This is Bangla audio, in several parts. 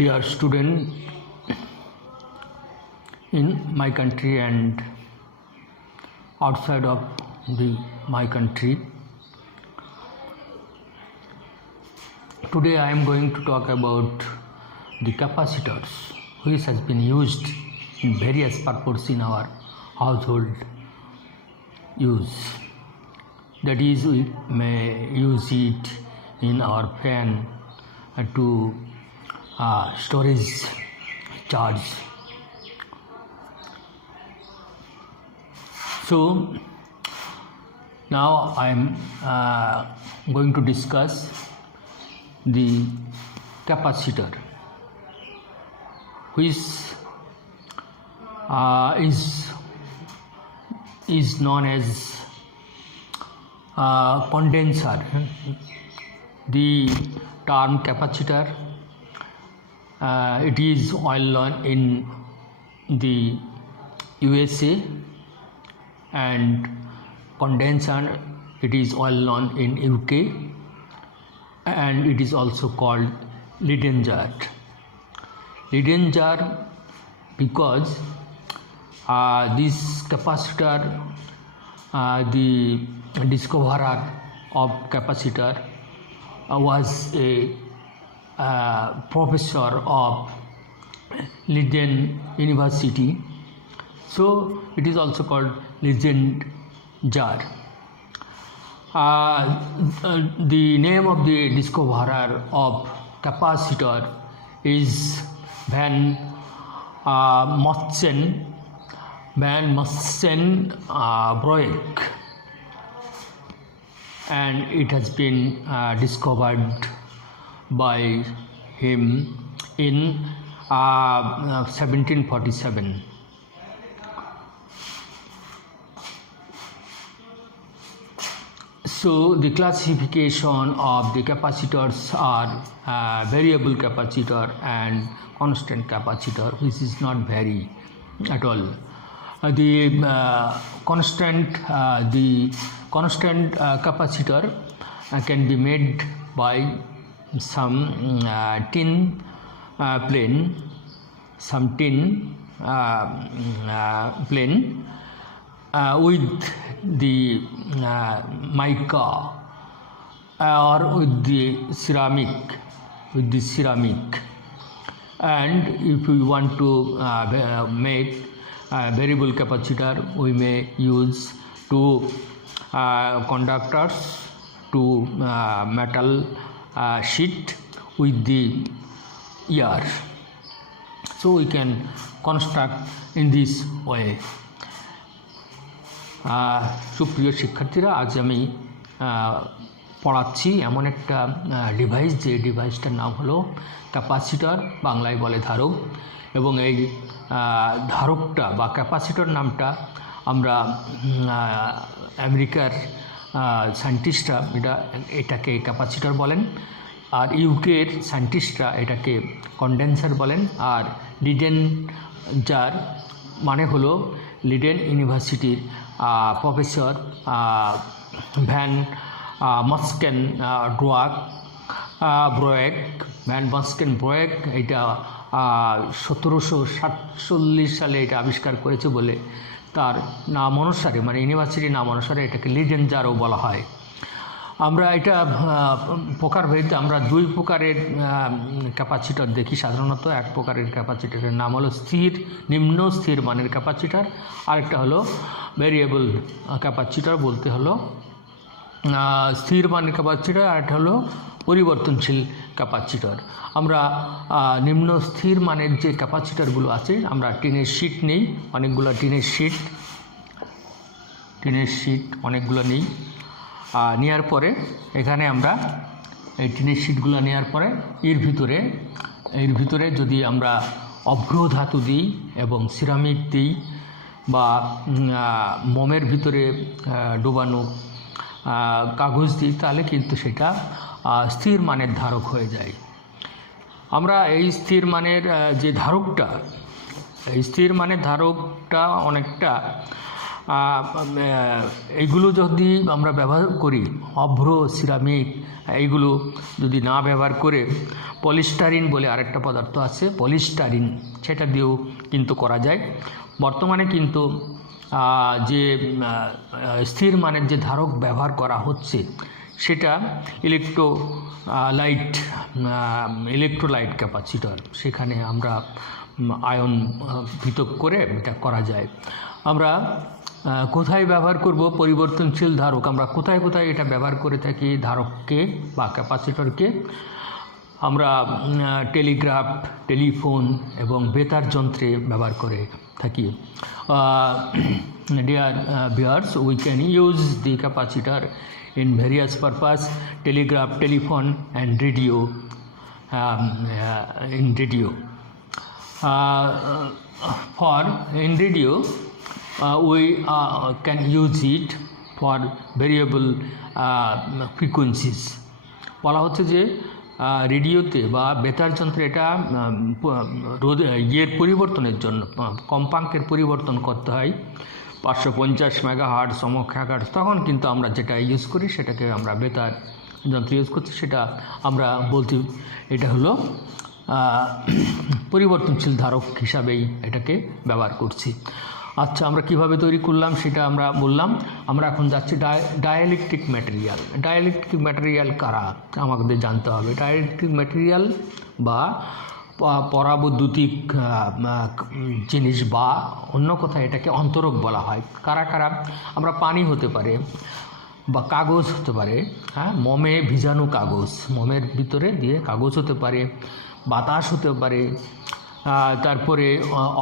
Dear student in my country and outside of my country, today I am going to talk about the capacitors which has been used in various purposes in our household use. That is, we may use it in our fan to storage charge. So now I am going to discuss the capacitor, which is known as condenser. The term capacitor, it is well known in the USA, and condenser, it is well known in UK, and it is also called Leyden jar. Leyden jar because this capacitor, the discoverer of capacitor was a professor of Leiden University, so it is also called Leyden jar. The name of the discoverer of capacitor is Van Mossen-Broek, and it has been discovered by him in 1747. So the classification of the capacitors are variable capacitor and constant capacitor, which is not vary at all. The constant capacitor can be made by some tin plane with the mica or with the ceramic, and if we want to make variable capacitor, we may use two conductors, two metal sheet with the ear, so we can construct in this way. সুপ্রিয় শিক্ষার্থীরা, আজ আমি পড়াচ্ছি এমন একটা ডিভাইস, যে ডিভাইসটার নাম হলো ক্যাপাসিটর, বাংলায় বলে ধারক। এবং এই ধারকটা বা ক্যাপাসিটর নামটা আমরা আমেরিকার সায়েন্টিস্টরা এটাকে ক্যাপাসিটর বলেন, আর ইউকের সায়েন্টিস্টরা এটাকে কন্ডেন্সার বলেন, আর লিডেন জার মানে হলো লিডেন ইউনিভার্সিটির প্রফেসর ভ্যান মস্কেন-ব্রয়েক এটা 1747 সালে এটা আবিষ্কার করেছে বলে তার নাম অনুসারে, মানে ইউনিভার্সিটির নাম অনুসারে এটাকে লিডেন জারও বলা হয়। আমরা এটা প্রকারভেদ, আমরা দুই প্রকারের ক্যাপাসিটর দেখি সাধারণত। এক প্রকারের ক্যাপাসিটরের নাম হলো নিম্ন স্থির মানের ক্যাপাসিটর, আরেকটা হলো ভেরিয়েবল ক্যাপাসিটর, বলতে হলো স্থির মানের ক্যাপাসিটর, আর একটা হলো পরিবর্তনশীল ক্যাপাসিটর। আমরা নিম্ন স্থির মানের যে ক্যাপাসিটরগুলো আছে, আমরা টিনের শিট নেই, অনেকগুলো টিনের শিট অনেকগুলো নেই। নেওয়ার পরে এখানে আমরা এই টিনের শিটগুলো নেওয়ার পরে এর ভিতরে যদি আমরা অভ্র ধাতু দিই এবং সিরামিক দিই বা মোমের ভিতরে ডোবানো কাগজ দিই, তাহলে কিন্তু সেটা স্থির মানের ধারক হয়ে যায়। আমরা এই স্থির মানের যে ধারকটা, এই স্থির মানের ধারকটা অনেকটা এইগুলো যদি আমরা ব্যবহার করি, অভ্র, সিরামিক, এইগুলো যদি না ব্যবহার করে পলিস্টারিন বলে আরেকটা পদার্থ আছে, পলিস্টারিন, সেটা দিয়েও কিন্তু করা যায়। বর্তমানে কিন্তু যে স্থির মানের যে ধারক ব্যবহার করা হচ্ছে সেটা ইলেকট্রোলাইট ক্যাপাসিটর, সেখানে আমরা আয়ন পৃথক করে এটা করা যায়। আমরা কোথায় ব্যবহার করব পরিবর্তনশীল ধারক, আমরা কোথায় কোথায় এটা ব্যবহার করে থাকি ধারককে বা ক্যাপাসিটরকে? আমরা টেলিগ্রাফ, টেলিফোন এবং বেতার যন্ত্রে ব্যবহার করে থাকি। Dear viewers, we can use the capacitor in various purpose: telegraph, telephone, and radio. In radio, in radio, we can use it for variable frequencies. বলা হচ্ছে যে রেডিওতে বা বেতার যন্ত্রে এটা ইয়ের পরিবর্তনের জন্য কম্পাঙ্কের পরিবর্তন করতে হয় 550 মেগাহার্টজ, সমমেগাহার্টজ, তখন কিন্তু আমরা যেটা ইউজ করি সেটাকে আমরা বেতার যন্ত্র ইউজ করছি, সেটা আমরা বলছি এটা হলো পরিবর্তনশীল ধারক হিসাবেই এটাকে ব্যবহার করছি। আচ্ছা, আমরা কিভাবে তৈরি করলাম সেটা আমরা বললাম। আমরা এখন যাচ্ছি ডাইইলেকট্রিক ম্যাটেরিয়াল। ডাইইলেকট্রিক ম্যাটেরিয়াল কারা আমাদের জানতে হবে। ডাইইলেকট্রিক ম্যাটেরিয়াল বা পরাবৈদ্যুতিক জিনিস বা অন্য কথায় এটাকে অন্তরক বলা হয়। কারা কারা? আমরা পানি হতে পারে বা কাগজ হতে পারে, হ্যাঁ, মোমে ভিজানো কাগজ, মোমের ভিতরে দিয়ে কাগজ হতে পারে, বাতাস হতে পারে, তারপরে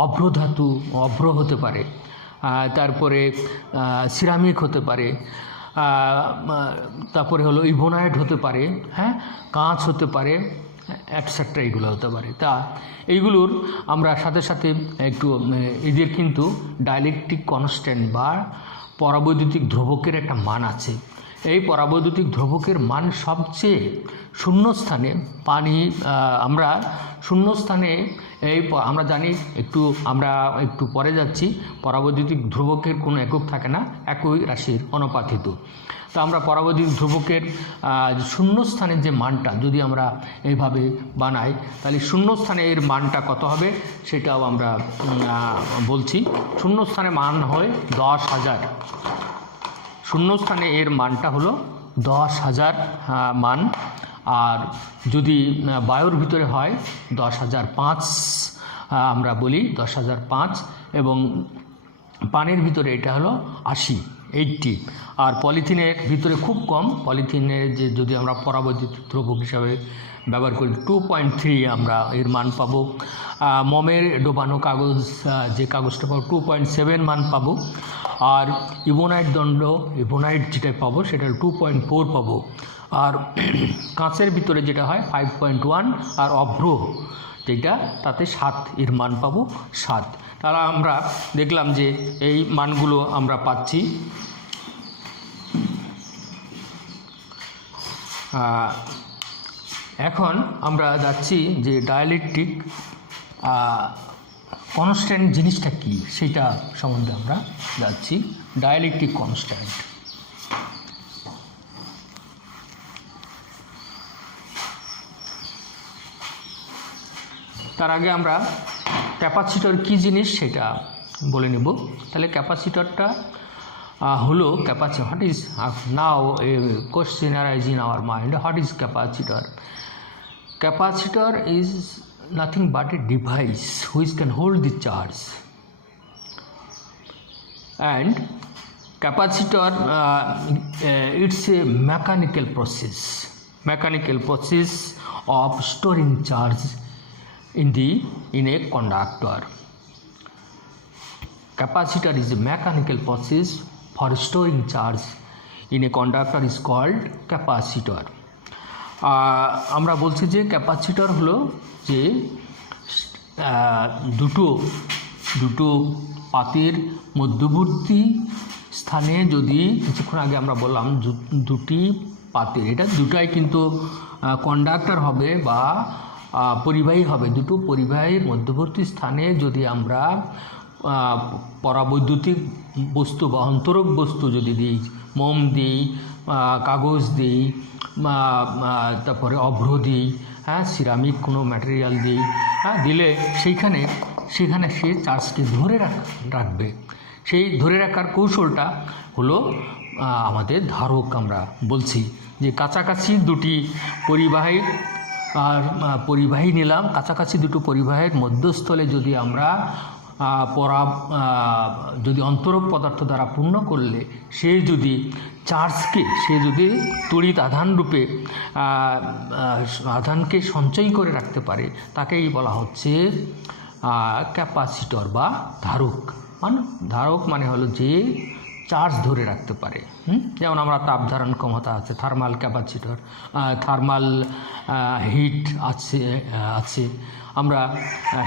অভ্রধাতু, অভ্র হতে পারে, তারপরে সিরামিক হতে পারে, তারপরে হলো ইবোনাইট হতে পারে, হ্যাঁ, কাঁচ হতে পারে, অ্যাটসেট্রা, এগুলো হতে পারে। তা এইগুলোর আমরা সাথে সাথে একটু এদের কিন্তু ডাইইলেকট্রিক কনস্ট্যান্ট বা পরাবৈদ্যুতিক ধ্রুবকের একটা মান আছে। এই পরাবৈদ্যুতিক ধ্রুবকের মান সবচেয়ে শূন্যস্থানে পানি, আমরা শূন্যস্থানে আমরা জানি, আমরা একটু পরে যাচ্ছি, পরাবৈদ্যুতিক ধ্রুবকের কোনো একক থাকে না, একই রাশির অনুপাতিত। তো আমরা পরাবৈদ্যুতিক ধ্রুবকের শূন্যস্থানের যে মানটা যদি আমরা এইভাবে বানাই, তাহলে শূন্যস্থানে এর মানটা কত হবে সেটাও আমরা বলছি। শূন্যস্থানে মান হয় 10,000। শূন্যস্থানে এর মানটা হলো 10,000 মান। আর যদি বায়ুর ভিতরে হয় 10,005, আমরা বলি 10,005, এবং পানির ভিতরে এটা হলো 80। আর পলিথিনের ভিতরে খুব কম, পলিথিনের যে যদি আমরা পরাবৈদ্যুতিক ধ্রুবক হিসাবে ব্যবহার করি 2.3 আমরা এর মান পাবো। মোমের ডোবানো কাগজ, যে কাগজটা পাবো 2.7 মান পাবো। আর ইবোনাইট যেটা পাবো সেটা 2.4 পাবো। আর কাঁচের ভিতরে যেটা হয় 5.1, আর অভ্র যেটা তাতে 7 এর মান পাবো 7। তাহলে আমরা দেখলাম যে এই মানগুলো আমরা পাচ্ছি। এখন আমরা যাচ্ছি যে ডাইইলেকট্রিক কনস্ট্যান্ট জিনিসটা কি সেটা সম্বন্ধে আমরা যাচ্ছি। ডাইইলেকট্রিক কনস্ট্যান্ট, তার আগে আমরা ক্যাপাসিটর কী জিনিস সেটা বলে নেব। তাহলে ক্যাপাসিটরটা হলো what is now A question arise in our mind, what is capacitor? Capacitor is nothing but a device which can hold the charge, and capacitor it's a mechanical process of storing charge in a conductor. Capacitor is a mechanical process for storing charge in a conductor is called capacitor. আমরা বলছি যে ক্যাপাসিটর হলো যে দুটো পাতের মধ্যবর্তী স্থানে, যদি কিছুক্ষণ আগে আমরা বললাম দুটি পাতের, এটা দুটাই কিন্তু কন্ডাক্টর হবে বা পরিবাহী হবে, দুটো পরিবাহীর মধ্যবর্তী স্থানে যদি আমরা পরাবৈদ্যুতিক বস্তু বা অন্তরক বস্তু যদি দিই, মোম দিই, কাগজ দিই, তারপরে অভ্র দিই, হ্যাঁ, সিরামিক কোনো ম্যাটেরিয়াল দিই, হ্যাঁ, দিলে সেখানে সে চার্জকে ধরে রাখবে। সেই ধরে রাখার কৌশলটা হলো আমাদের ধারক। আমরা বলছি যে কাছাকাছি দুটি পরিবাহী নিলাম, কাছাকাছি দুটো পরিবাহের মধ্যস্থলে যদি আমরা যদি অন্তরক পদার্থ দ্বারা পূর্ণ করলে সে যদি তড়িৎ আধানরূপে আধানকে সঞ্চয় করে রাখতে পারে, তাকেই বলা হচ্ছে ক্যাপাসিটর বা ধারক। ধারক মানে হলো যে চার্জ ধরে রাখতে পারে। যেমন আমরা তাপ ধারণ ক্ষমতা আছে, থার্মাল ক্যাপাসিটর, থার্মাল হিট আছে, আমরা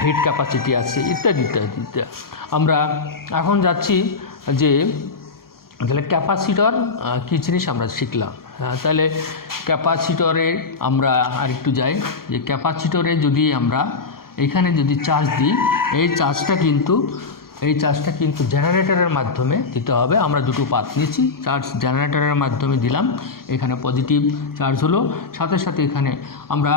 হিট ক্যাপাসিটি আছে, ইত্যাদি ইত্যাদি ইত্যাদি। আমরা এখন যাচ্ছি যে তাহলে ক্যাপাসিটর কী জিনিস আমরা শিখলাম। তাহলে ক্যাপাসিটরে আমরা আরেকটু যাই, যে ক্যাপাসিটরে যদি আমরা এখানে যদি চার্জ দিই, এই চার্জটা কিন্তু জেনারেটরের মাধ্যমে দিতে হবে। আমরা দুটো পাত নিয়েছি, চার্জ জেনারেটরের মাধ্যমে দিলাম, এখানে পজিটিভ চার্জ হলো, সাথে সাথে এখানে আমরা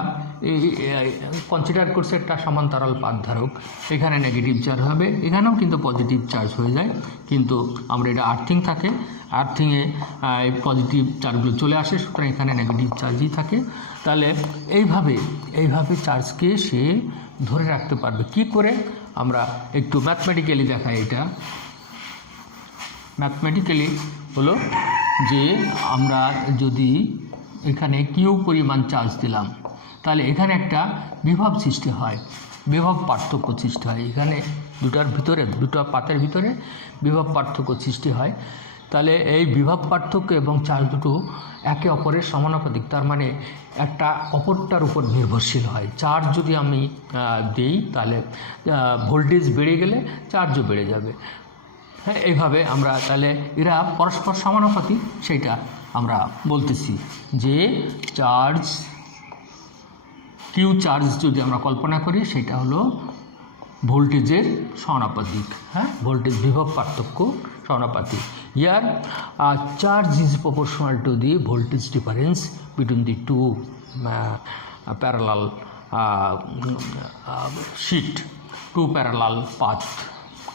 কনসিডার করছি একটা সমান্তরাল পাত ধারক, এখানে নেগেটিভ চার্জ হবে, এখানেও কিন্তু পজিটিভ চার্জ হয়ে যায়, কিন্তু আমরা এটা আর্থিং থাকে, আর্থিংয়ে এই পজিটিভ চার্জগুলো চলে আসে, সুতরাং এখানে নেগেটিভ চার্জই থাকে। তাহলে এইভাবে চার্জকে সে ধরে রাখতে পারবে। কি করে? আমরা একটু ম্যাথমেটিক্যালি দেখাই। এটা ম্যাথমেটিক্যালি হলো যে আমরা যদি এখানে কিউ পরিমাণ চার্জ দিলাম, তাহলে এখানে একটা বিভব সৃষ্টি হয়, বিভব পার্থক্য সৃষ্টি হয়। এখানে দুটো পাতের ভিতরে বিভব পার্থক্য সৃষ্টি হয়। তাহলে এই বিভব পার্থক্য এবং চার্জ দুটো একে অপরের সমানুপাতিক, তার মানে একটা অপরটার উপর নির্ভরশীল হয়। চার্জ যদি আমি দিই, তাহলে ভোল্টেজ বেড়ে গেলে চার্জও বেড়ে যাবে। হ্যাঁ, এইভাবে আমরা তাহলে এরা পরস্পর সমানুপাতিক, সেইটা আমরা বলতেছি যে কিউ চার্জ যদি আমরা কল্পনা করি, সেটা হলো ভোল্টেজের সমানুপাতিক। হ্যাঁ, ভোল্টেজ বিভব পার্থক্য সমানুপাতিক। Here charge is proportional to the voltage difference between the two parallel sheet, two parallel path,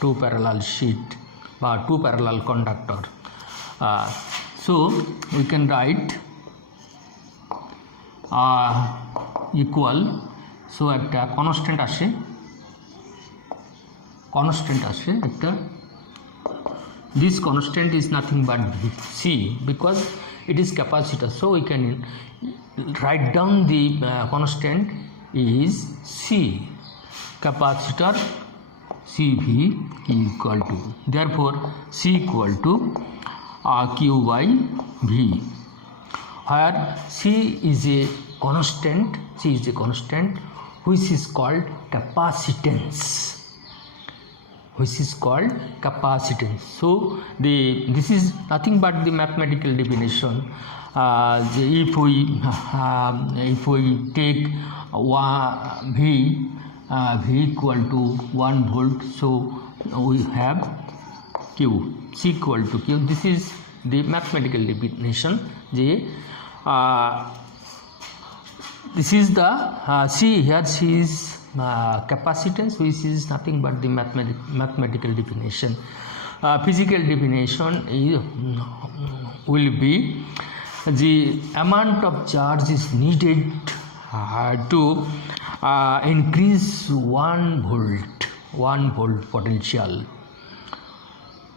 two parallel sheet বা two parallel conductor. So we can write equal, so একটা constant আসে একটা, this constant is nothing but C, because it is capacitor, so we can write down the constant is C, capacitor CV equal to, therefore C equal to Q by V, where C is a constant which is called capacitance. So this is nothing but the mathematical definition. If we take V equal to 1 volt, so we have Q, C equal to Q. This is the mathematical definition. This is the C here. C is capacitance, which is nothing but the mathematical definition. Physical definition will be the amount of charge is needed to increase 1 volt potential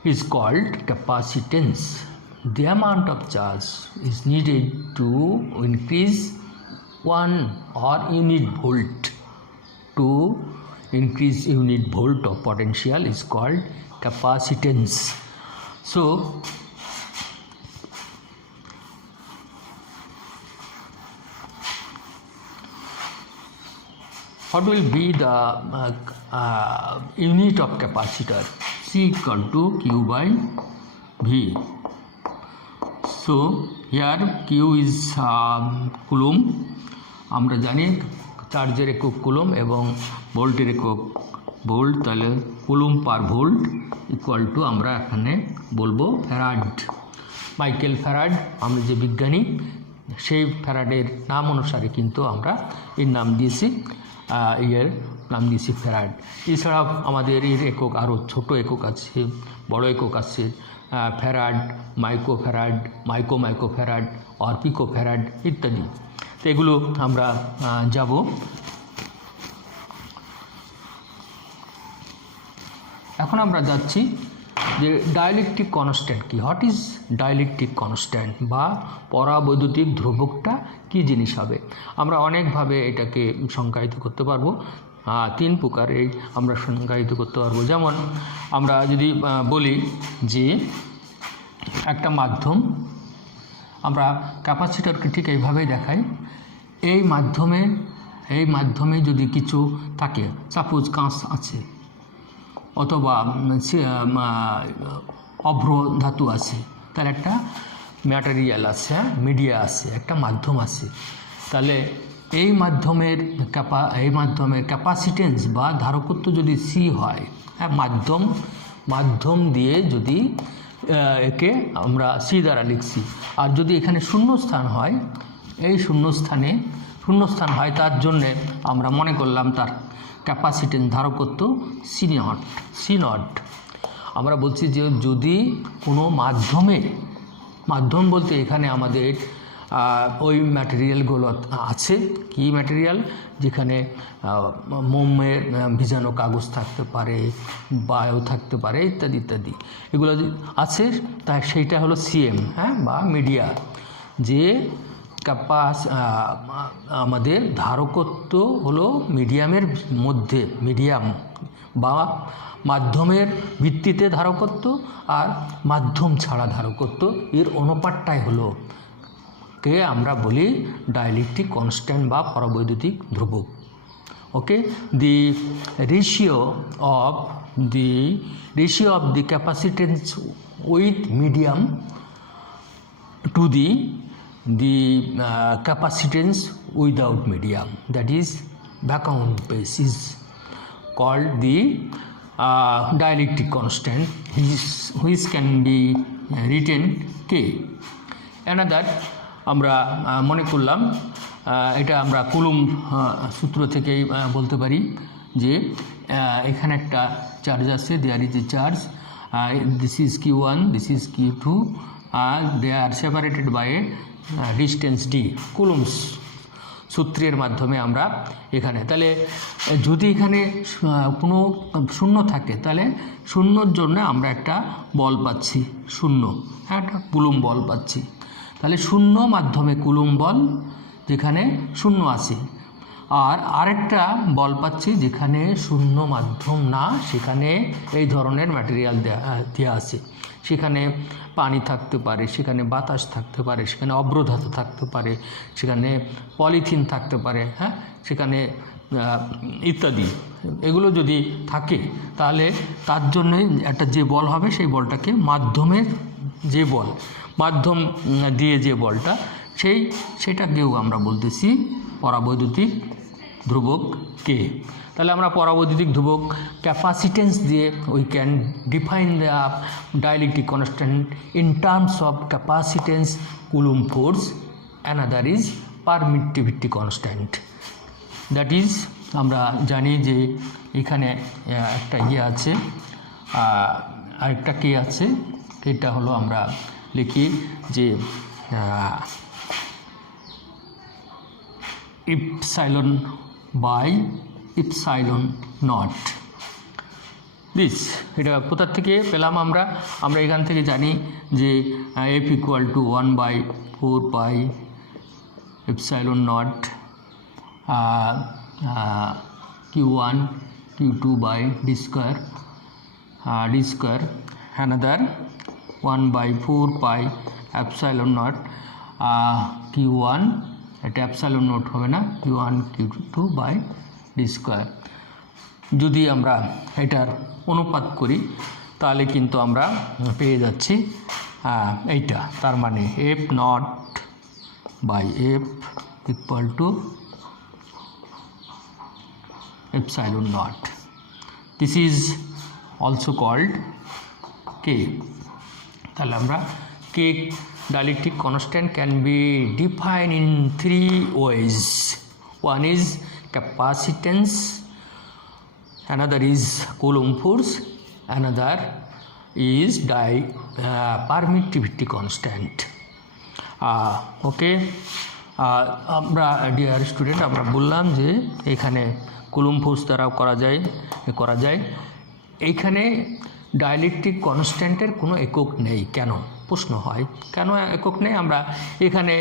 is called capacitance. The amount of charge is needed to increase 1 or unit volt, to increase unit volt of potential is called capacitance. So what will be the unit of capacitor? C equal to Q by V. So here Q is coulomb, আমরা জানি চার্জের একক কুলম্ব এবং ভোল্টের একক ভোল্ট, তাহলে কুলুম পার ভোল্ট ইকুয়াল টু আমরা এখানে বলবো ফ্যারাড। মাইকেল ফ্যারাড, আমরা যে বিজ্ঞানী, সেই ফ্যারাডের নাম অনুসারে কিন্তু আমরা এর নাম দিয়েছি, এর নাম দিয়েছি ফ্যারাড। এছাড়াও আমাদের এর একক আরও ছোট একক আছে, বড় একক আছে, ফ্যারাড, মাইক্রোফ্যারাড, মাইক্রোফ্যারাড, আর পিকোফ্যারাড ইত্যাদি। তো এগুলো আমরা যাব। এখন আমরা যাচ্ছি যে ডাইলেকট্রিক কনস্ট্যান্ট কি, হোয়াট ইজ ডাইলেকট্রিক কনস্ট্যান্ট বা পরাবৈদ্যুতিক ধ্রুবকটা কী জিনিস হবে। আমরা অনেকভাবে এটাকে সংজ্ঞায়িত করতে পারবো, 3 প্রকারে আমরা সংজ্ঞায়িত করতে পারবো। যেমন আমরা যদি বলি যে একটা মাধ্যম, আমরা ক্যাপাসিটরকে ঠিক এইভাবেই দেখাই, এই মাধ্যমে যদি কিছু থাকে, সাপোজ কাঁচ আছে অথবা অভ্র ধাতু আছে, তাহলে একটা ম্যাটেরিয়াল আছে, মিডিয়া আছে, একটা মাধ্যম আছে। তাহলে এই মাধ্যমের ক্যাপাসিটেন্স বা ধারকত্ব যদি সি হয়, হ্যাঁ, মাধ্যম দিয়ে যদি একে আমরা সি দ্বারা লিখছি। আর যদি এখানে শূন্যস্থান হয়, এই শূন্যস্থান হয়, তার জন্যে আমরা মনে করলাম তার ক্যাপাসিটেন্স ধারকত্ব সি নট। আমরা বলছি যে যদি কোনো মাধ্যম বলতে এখানে আমাদের ওই ম্যাটেরিয়ালগুলো আছে, কি ম্যাটেরিয়াল, যেখানে মোমের ভিজানো কাগজ থাকতে পারে, বায়ু থাকতে পারে, ইত্যাদি ইত্যাদি, এগুলো আছে, তাই সেইটা হলো সিএম, হ্যাঁ, বা মিডিয়া। যে আমাদের ধারকত্ব হলো মিডিয়ামের মধ্যে, মিডিয়াম বা মাধ্যমের ভিত্তিতে ধারকত্ব আর মাধ্যম ছাড়া ধারকত্ব, এর অনুপাতটাই হলো কে আমরা বলি ডাইলেকট্রিক কনস্ট্যান্ট বা পরাবৈদ্যুতিক ধ্রুবক। Okay, the ratio of the capacitance with medium to the capacitance without medium, that is vacuum phase, is called the dielectric constant, which can be written K. Another আমরা মনে করলাম, এটা আমরা কুলুম সূত্র থেকেই বলতে পারি যে এখানে একটা চার্জ আছে, there is a charge, this is Q1, this is Q2, they are separated by a distance D, Coulomb's সূত্রের মাধ্যমে আমরা এখানে। তাহলে যদি এখানে কোনো শূন্য থাকে, তাহলে শূন্যর জন্য আমরা একটা বল পাচ্ছি, একটা কুলুম বল পাচ্ছি। তাহলে শূন্য মাধ্যমে কুলুম বল, যেখানে শূন্য আছে। আর আরেকটা বল পাচ্ছি যেখানে শূন্য মাধ্যম না, সেখানে এই ধরনের ম্যাটেরিয়াল দেওয়া আছে। সেখানে পানি থাকতে পারে, সেখানে বাতাস থাকতে পারে, সেখানে অভ্রধাতু থাকতে পারে, সেখানে পলিথিন থাকতে পারে, হ্যাঁ, সেখানে ইত্যাদি। এগুলো যদি থাকে তাহলে তার জন্য একটা যে বল হবে, সেই বলটাকে মাধ্যমের যে বল, মাধ্যম দিয়ে যে বলটা, সেটাকেও আমরা বলতেছি পরাবৈদ্যুতিক ধ্রুবক কে। তাহলে আমরা পরাবৈদ্যুতিক ধ্রুবক ক্যাপাসিটেন্স দিয়ে we can define the dielectric constant in terms of capacitance, কুলুম force, another is permittivity constant. That is, আমরা জানি যে এখানে একটা আছে, আরেকটা কে আছে, এটা হলো আমরা লিখি যে epsilon by epsilon not. This, এটা কোথা থেকে পেলাম আমরা এখান থেকে জানি যে F equal to 1/4 pi epsilon not Q1 Q2 by d square, another 1/4 pi epsilon naught Q1, এটা epsilon naught হবে না, Q1 Q2 by d square। যদি আমরা এটার অনুপাত করি তাহলে কিন্তু আমরা পেয়ে যাচ্ছি এইটা, তার মানে F naught by F equal to epsilon naught। This is also called K. তাহলে আমরা K dielectric constant can be defined in three ways. One is capacitance, another is Coulomb force, another is permittivity constant. ওকে, আমরা ডিয়ার স্টুডেন্ট আমরা বললাম যে এখানে কুলম্ব ফোর্স দ্বারাও করা যায়। এইখানে ডাইলেকট্রিক কনস্ট্যান্টের কোনো একক নেই। কেন প্রশ্ন হয়, কেন একক নেই? এখানে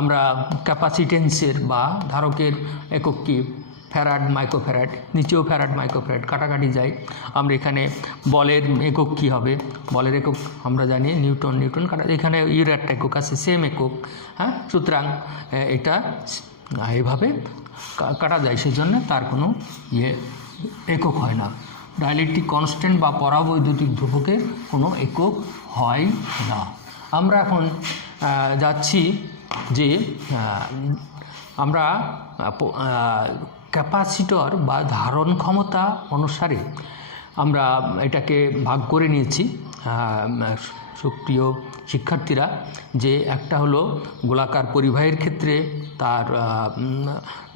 আমরা ক্যাপাসিটেন্সের বা ধারকের একক কি ফ্যারাড, মাইক্রোফ্যারাড, নিচেও ফ্যারাড মাইক্রোফ্যারাড কাটাকাটি যায়। আমরা এখানে বলের একক কি হবে? বলের একক আমরা জানি নিউটন কাটা, এখানে একটা একক আছে সেম একক। হ্যাঁ, সুতরাং এটা এভাবে কাটা যায়, সেই জন্য তার কোনো একক হয় না। ডাইলেকট্রিক কনস্ট্যান্ট বা পরাবৈদ্যুতিক ধ্রুবকের কোনো একক হয় না। আমরা এখন যাচ্ছি যে আমরা ক্যাপাসিটর বা ধারণ ক্ষমতা অনুসারে আমরা এটাকে ভাগ করে নিয়েছি সুপ্রিয় শিক্ষার্থীরা, যে একটা হলো গোলাকার পরিবাহীর ক্ষেত্রে তার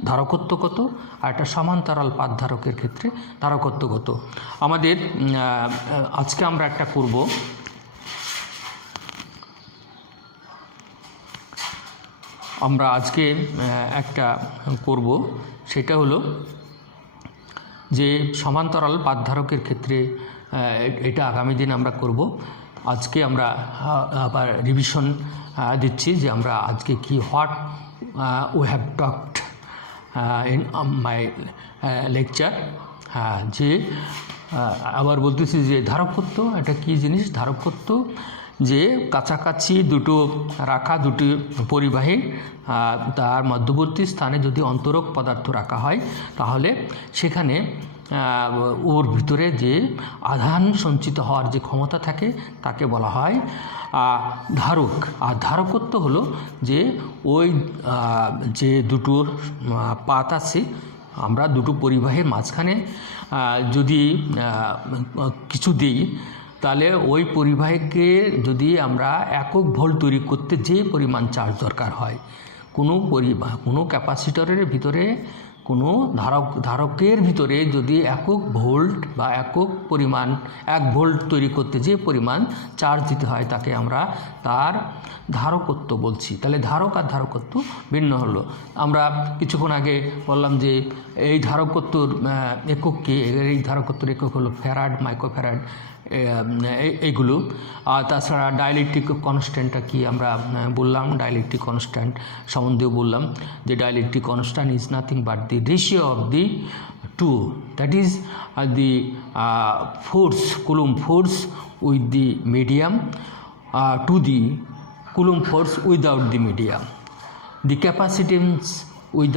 ধারকত্ব কত, আর একটা সমান্তরাল পাত ধারকের ক্ষেত্রে ধারকত্ব কত। আমাদের আজকে আমরা একটা করব, সেটা হলো যে সমান্তরাল পাত ধারকের ক্ষেত্রে, এটা আগামী দিন আমরা করব। আজকে আমরা আবার রিভিশন দিচ্ছি যে আমরা আজকে কি what we have talked in my lecture. যে আবার বলতেছি যে ধারকত্ব এটা কি জিনিস? ধারকত্ব যে কাছাকাছি দুটো পরিবাহী তার মধ্যবর্তী স্থানে যদি অন্তরক পদার্থ রাখা হয়, তাহলে সেখানে ওর ভিতরে যে আধান সঞ্চিত হওয়ার যে ক্ষমতা থাকে তাকে বলা হয় ধারক। আর ধারকত্ব হলো যে ওই যে দুটো পাত আছে, আমরা দুটো পরিবাহীর মাঝখানে যদি কিছু দিই, তাহলে ওই পরিবাহীকে যদি আমরা একক ভোল্ট তৈরি করতে যে পরিমাণ চার্জ দরকার হয়, কোনো ক্যাপাসিটরের ভিতরে কোনো ধারকের ভিতরে যদি একক ভোল্ট বা একক পরিমাণ 1 ভোল্ট তৈরি করতে যে পরিমাণ চার্জ দিতে হয়, তাকে আমরা তার ধারকত্ব বলছি। তাহলে ধারক আর ধারকত্ব ভিন্ন হলো। আমরা কিছুক্ষণ আগে বললাম যে এই ধারকত্বর একক কি, এই ধারকত্বর একক হলো ফ্যারাড, মাইক্রোফ্যারাড, এইগুলো। আর তাছাড়া ডাইলেকট্রিক কনস্ট্যান্টটা কি আমরা বললাম, ডাইলেকট্রিক কনস্ট্যান্ট সম্বন্ধেও বললাম যে dielectric constant is nothing but the ratio of the two, that is the force, Coulomb force with the medium to the Coulomb force without the medium, the capacitance with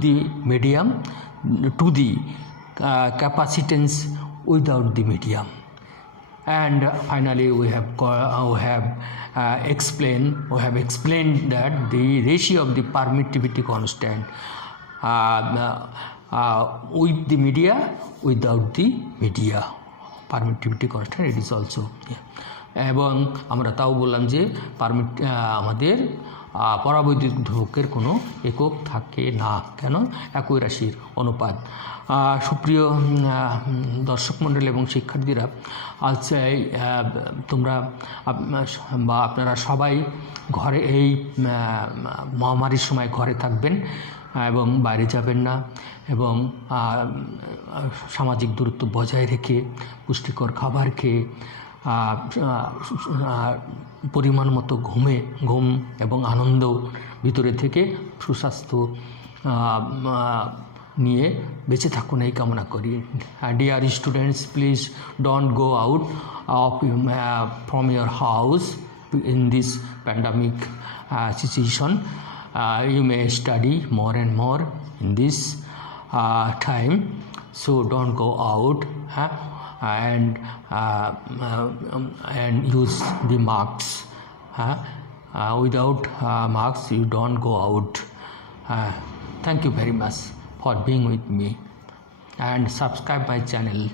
the medium to the capacitance without the medium. And finally we have explained that the ratio of the permittivity constant with the media, without the media, permittivity constant it is also এবং আমরা তাও বললাম যে আমাদের পরাবৈদ্যুতিক ধ্রুবকের কোনো একক থাকে না। কেন? একই রাশির অনুপাত। সুপ্রিয় দর্শক মণ্ডলী এবং শিক্ষার্থীরা, আজ তোমরা বা আপনারা সবাই ঘরে, এই মহামারীর সময় ঘরে থাকবেন এবং বাইরে যাবেন না, এবং সামাজিক দূরত্ব বজায় রেখে পুষ্টিকর খাবার খেয়ে পরিমাণ মতো ঘুম এবং আনন্দ ভিতরে থেকে সুস্বাস্থ্য নিয়ে বেঁচে থাকুন, এই কামনা করি। Dear students, please don't go out from your house in this pandemic situation. You may study more and more in this time, so don't go out and use the masks. Without masks you don't go out. Thank you very much for being with me. and subscribe my channel.